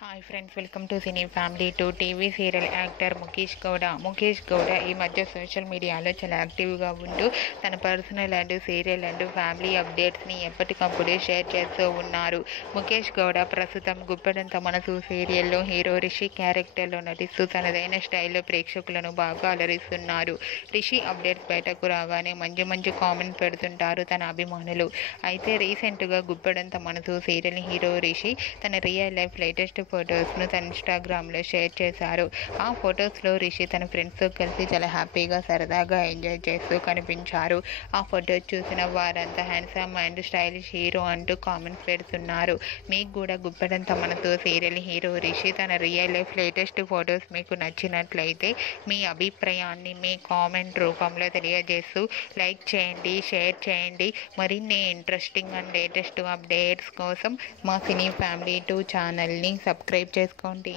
Hi friends, welcome to cine family. TV serial actor Mukesh Gowda ఈ మధ్య social మీడియాలో చాలా యాక్టివ్గా ఉంటూ తన personal and serial and family అప్డేట్స్ని ఎప్పటికప్పుడు షేర్ చేస్తూ ఉన్నారు. ముఖేష్ గౌడ ప్రస్తుతం గుప్పెడంత మనసు సీరియల్లో హీరో రిషి క్యారెక్టర్లో నటిస్తూ తనదైన స్టైల్లో ప్రేక్షకులను బాగా అలరిస్తున్నారు. రిషి అప్డేట్స్ బయటకు రాగానే మంచి కామెంట్ పెడుతుంటారు తన అభిమానులు. అయితే రీసెంట్గా గుప్పెడంత మనసు సీరియల్ హీరో రిషి తన రియల్ లైఫ్ లేటెస్ట్ ఫొటోస్ను తన ఇన్స్టాగ్రామ్లో షేర్ చేశారు. ఆ ఫొటోస్లో రిషి తన ఫ్రెండ్స్తో కలిసి చాలా హ్యాపీగా సరదాగా ఎంజాయ్ చేస్తూ కనిపించారు. ఆ ఫొటోస్ చూసిన వారంతా హ్యాండ్సమ్ అండ్ స్టైలిష్ హీరో అంటూ కామెంట్స్ పెడుతున్నారు. మీకు కూడా గుప్పెడంత మనతో సీరియల్ హీరో రిషి తన రియల్ లైఫ్ లేటెస్ట్ ఫొటోస్ మీకు నచ్చినట్లయితే మీ అభిప్రాయాన్ని మీ కామెంట్ రూపంలో తెలియజేస్తూ లైక్ చేయండి, షేర్ చేయండి. మరిన్ని ఇంట్రెస్టింగ్ అండ్ లేటెస్ట్ అప్డేట్స్ కోసం మా సినీ ఫ్యామిలీ 2 ఛానల్ని సబ్స్క్రైబ్ చేసుకోండి.